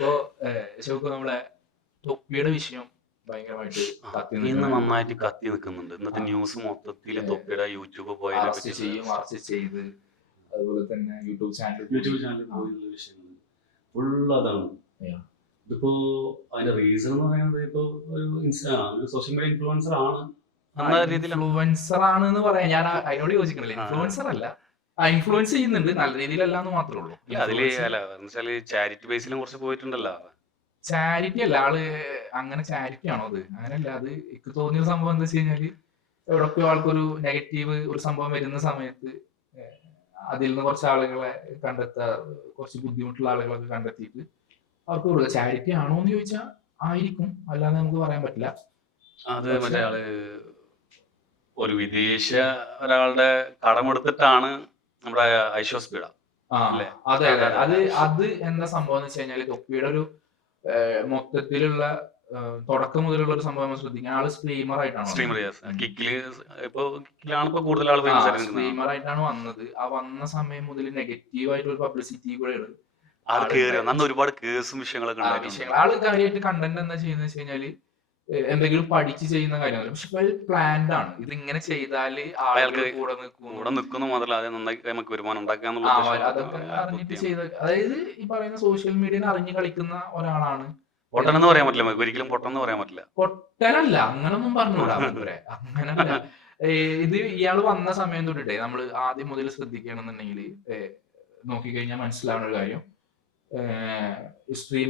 അപ്പോ ശോക്ക് നമ്മളെ തൊപ്പിയുടെ വിഷയം ഭയങ്കരമായിട്ട് കത്തി ഇന്ന് നിൽക്കുന്നുണ്ട്. നന്നായിട്ട് കത്തി നിൽക്കുന്നുണ്ട്. ഇന്നത്തെ ന്യൂസ് മൊത്തത്തിൽ തൊപ്പിയുടെ യൂട്യൂബ് പോയതിനെ അറസ്റ്റ് പറ്റി ചെയ്യും, അറസ്റ്റ് ചെയ്ത് അതുപോലെ തന്നെ യൂട്യൂബ് ചാനൽ ചാനലിൽ പോയുള്ള വിഷയങ്ങൾ ഫുൾ അതാണ്. ഇതിപ്പോ അതിന്റെ റീസൺ എന്ന് പറയുന്നത് ഇപ്പൊ ഒരു സോഷ്യൽ മീഡിയ ഇൻഫ്ലുവൻസർ ആണ് എന്ന രീതിയിൽ ഇൻഫ്ലുവൻസർ ആണ് എന്ന് പറയാൻ ഞാൻ അതിനോട് യോജിക്കണില്ല. ഇൻഫ്ലുവൻസർ അല്ല, ഇൻഫ്ലുവൻസ് ചെയ്യുന്നുണ്ട്, നല്ല രീതിയിലല്ല എന്ന് മാത്രമേ ഉള്ളൂ. അതില് വെച്ചാല് ചാരിറ്റി ബേസിലും കുറച്ച് പോയിട്ടുണ്ടല്ലോ. ചാരിറ്റി അല്ല, ആള് അങ്ങനെ ചാരിറ്റി ആണോ അത്? അങ്ങനെയല്ല. അത് എനിക്ക് തോന്നിയ സംഭവം എന്താ വെച്ച് കഴിഞ്ഞാല് എവിടൊക്കെയോ ആൾക്കൊരു നെഗറ്റീവ് ഒരു സംഭവം വരുന്ന സമയത്ത് അതിൽ നിന്ന് കുറച്ച് ആളുകളെ കണ്ടെത്തുക, കുറച്ച് ബുദ്ധിമുട്ടുള്ള ആളുകളൊക്കെ കണ്ടെത്തിയിട്ട് അവർക്ക് കൊടുക്കുക. ചാരിറ്റി ആണോ എന്ന് ചോദിച്ചാൽ ആയിരിക്കും, അല്ലാതെ നമുക്ക് പറയാൻ പറ്റില്ല. അത് മറ്റേ ആള് ഒരു വിദേശ ഒരാളുടെ കടമെടുത്തിട്ടാണ് നമ്മുടെ ഐശ്വസ്പീഡ. അതെ അതെ. അത് എന്താ സംഭവം എന്ന് വെച്ച് കഴിഞ്ഞാല് തൊപ്പിയുടെ ഒരു മൊത്തത്തിലുള്ള തുടക്കം മുതലുള്ള ഒരു സംഭവം ശ്രദ്ധിക്കാൻ, ആള് സ്ട്രീമർ ആയിട്ടാണ് സ്ട്രീമർ ആയിട്ടാണ് വന്നത്. ആ വന്ന സമയം മുതൽ നെഗറ്റീവ് ആയിട്ട് ഒരു പബ്ലിസിറ്റി കൂടെയാണ് ഒരുപാട് കേസും വിഷയങ്ങളൊക്കെ. ആള് കാര്യമായിട്ട് കണ്ടന്റ് എന്താ ചെയ്യുന്നത് വെച്ച് കഴിഞ്ഞാല് എന്തെങ്കിലും പഠിച്ച് ചെയ്യുന്ന കാര്യമല്ല, പക്ഷെ വെൽ പ്ലാൻഡ് ആണ്. ഇത് ഇങ്ങനെ ചെയ്താല് ആളുകൾ കൂടെ നിൽക്കുന്നു മാത്രമല്ല നന്നായി നമുക്ക് വരുമാനം ഉണ്ടാക്കാന്നുള്ള അതൊക്കെ അറിഞ്ഞിട്ട് ചെയ്ത, അതായത് ഈ പറയുന്ന സോഷ്യൽ മീഡിയനെ അറിഞ്ഞു കളിക്കുന്ന ഒരാളാണ്. പൊട്ടനെന്ന് പറയാൻ പറ്റില്ല, നമുക്ക് ഒരിക്കലും പൊട്ടനെന്ന് പറയാൻ പറ്റില്ല. പൊട്ടനല്ല, അങ്ങനൊന്നും പറഞ്ഞൂടാ. അങ്ങനല്ല. ഇത് ഇയാള് വന്ന സമയം തൊട്ടിട്ടേ നമ്മൾ ആദ്യം മുതൽ ശ്രദ്ധിക്കുകയാണെന്നുണ്ടെങ്കിൽ നോക്കിക്കഴിഞ്ഞാൽ മനസ്സിലാവുന്ന ഒരു കാര്യം, സ്ട്രീമർ